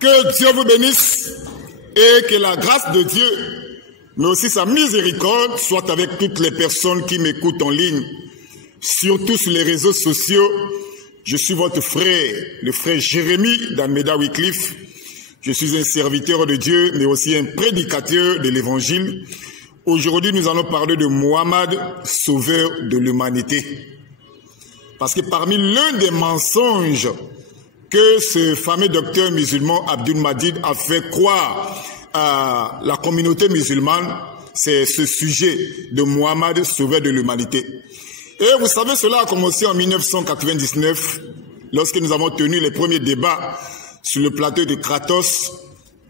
Que Dieu vous bénisse et que la grâce de Dieu, mais aussi sa miséricorde, soit avec toutes les personnes qui m'écoutent en ligne, surtout sur les réseaux sociaux. Je suis votre frère, le frère Jérémie d'Almeida Wycliffe. Je suis un serviteur de Dieu, mais aussi un prédicateur de l'Évangile. Aujourd'hui, nous allons parler de Mohammed, sauveur de l'humanité. Parce que parmi l'un des mensonges que ce fameux docteur musulman Abdul Majid a fait croire à la communauté musulmane, c'est ce sujet de Mohammed, sauveur de l'humanité. Et vous savez, cela a commencé en 1999, lorsque nous avons tenu les premiers débats sur le plateau de Kratos.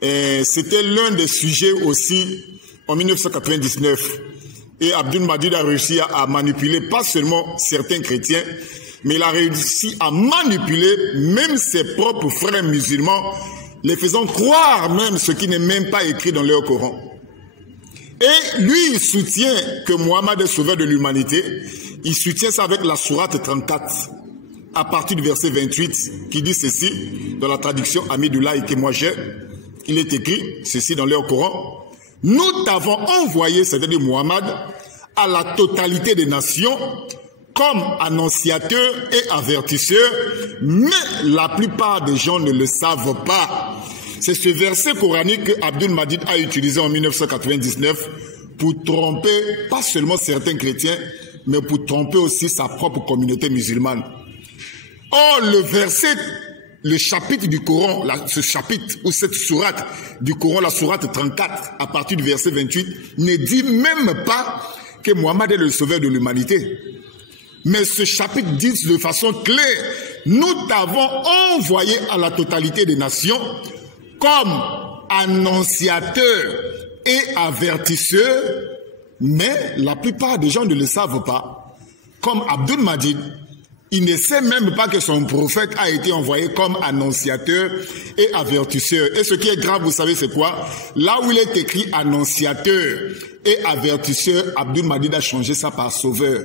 C'était l'un des sujets aussi en 1999. Et Abdul Majid a réussi à manipuler pas seulement certains chrétiens, mais il a réussi à manipuler même ses propres frères musulmans, les faisant croire même ce qui n'est même pas écrit dans leur Coran. Et lui, il soutient que Mohammed est sauveur de l'humanité. Il soutient ça avec la sourate 34, à partir du verset 28, qui dit ceci, dans la traduction Amidullah et que moi j'ai, il est écrit ceci dans leur Coran. Nous t'avons envoyé, c'est-à-dire Mohammed, à la totalité des nations, comme annonciateur et avertisseur, mais la plupart des gens ne le savent pas. C'est ce verset coranique que Abdul Majid a utilisé en 1999 pour tromper pas seulement certains chrétiens, mais pour tromper aussi sa propre communauté musulmane. Or, le verset, le chapitre du Coran, ce chapitre ou cette sourate du Coran, la sourate 34, à partir du verset 28, ne dit même pas que Mohammed est le sauveur de l'humanité. Mais ce chapitre dit de façon claire, nous t'avons envoyé à la totalité des nations comme annonciateur et avertisseur, mais la plupart des gens ne le savent pas. Comme Abdul Majid, il ne sait même pas que son prophète a été envoyé comme annonciateur et avertisseur. Et ce qui est grave, vous savez c'est quoi? Là où il est écrit annonciateur et avertisseur, Abdul Majid a changé ça par sauveur.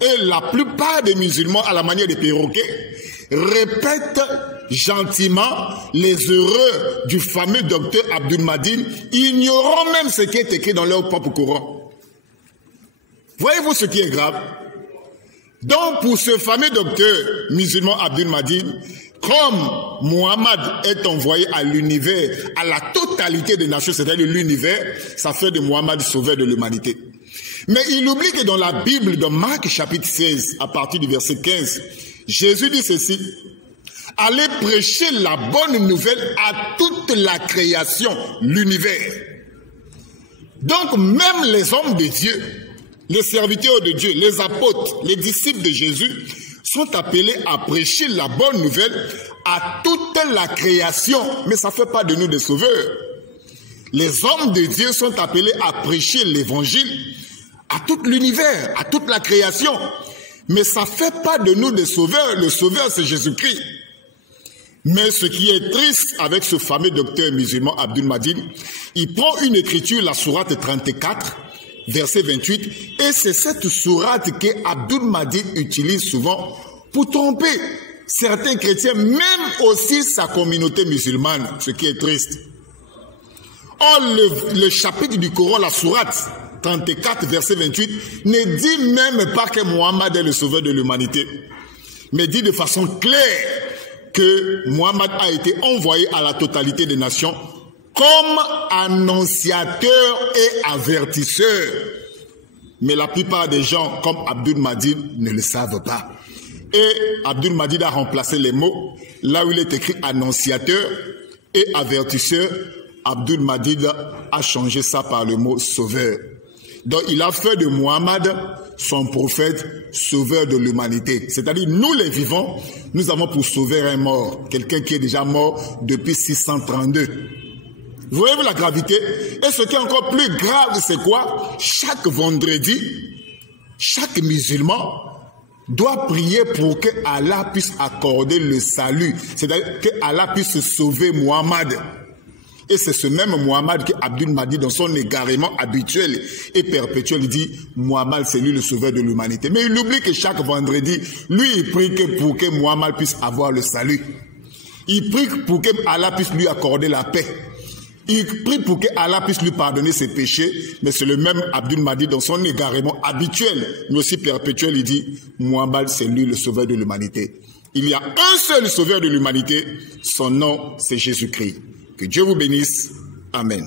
Et la plupart des musulmans, à la manière des perroquets, répètent gentiment les heureux du fameux docteur Abdul Majid, ignorant même ce qui est écrit dans leur propre Coran. Voyez-vous ce qui est grave? Donc, pour ce fameux docteur musulman Abdul Majid, comme Mohammed est envoyé à l'univers, à la totalité des nations, c'est-à-dire l'univers, ça fait de Mohammed sauveur de l'humanité. Mais il oublie que dans la Bible, dans Marc chapitre 16, à partir du verset 15, Jésus dit ceci, « Allez prêcher la bonne nouvelle à toute la création, l'univers. » Donc même les hommes de Dieu, les serviteurs de Dieu, les apôtres, les disciples de Jésus, sont appelés à prêcher la bonne nouvelle à toute la création. Mais ça ne fait pas de nous des sauveurs. Les hommes de Dieu sont appelés à prêcher l'évangile à tout l'univers, à toute la création. Mais ça ne fait pas de nous des sauveurs. Le sauveur, c'est Jésus-Christ. Mais ce qui est triste avec ce fameux docteur musulman Abdul Majid, il prend une écriture, la sourate 34, verset 28, et c'est cette sourate que Abdul Majid utilise souvent pour tromper certains chrétiens, même aussi sa communauté musulmane, ce qui est triste. Or, le chapitre du Coran, la sourate 34, verset 28, ne dit même pas que Mohammed est le sauveur de l'humanité, mais dit de façon claire que Mohammed a été envoyé à la totalité des nations comme annonciateur et avertisseur. Mais la plupart des gens, comme Abdul Majid, ne le savent pas. Et Abdul Majid a remplacé les mots, là où il est écrit annonciateur et avertisseur, Abdul Majid a changé ça par le mot sauveur. Donc il a fait de Mohammed son prophète, sauveur de l'humanité. C'est-à-dire, nous les vivants, nous avons pour sauveur un mort, quelqu'un qui est déjà mort depuis 632. Vous voyez la gravité? Et ce qui est encore plus grave, c'est quoi? Chaque vendredi, chaque musulman doit prier pour que Allah puisse accorder le salut. C'est-à-dire que Allah puisse sauver Mohammed. Et c'est ce même Mohammed que Abdul Majid, dans son égarement habituel et perpétuel, dit Mohammed, c'est lui le sauveur de l'humanité. Mais il oublie que chaque vendredi, lui, il prie que pour que Mohammed puisse avoir le salut. Il prie pour que Allah puisse lui accorder la paix. Il prie pour que Allah puisse lui pardonner ses péchés, mais c'est le même Abdul Mahdi dans son égarement habituel, mais aussi perpétuel, il dit, Muhammad, c'est lui le sauveur de l'humanité. Il y a un seul sauveur de l'humanité, son nom c'est Jésus-Christ. Que Dieu vous bénisse. Amen.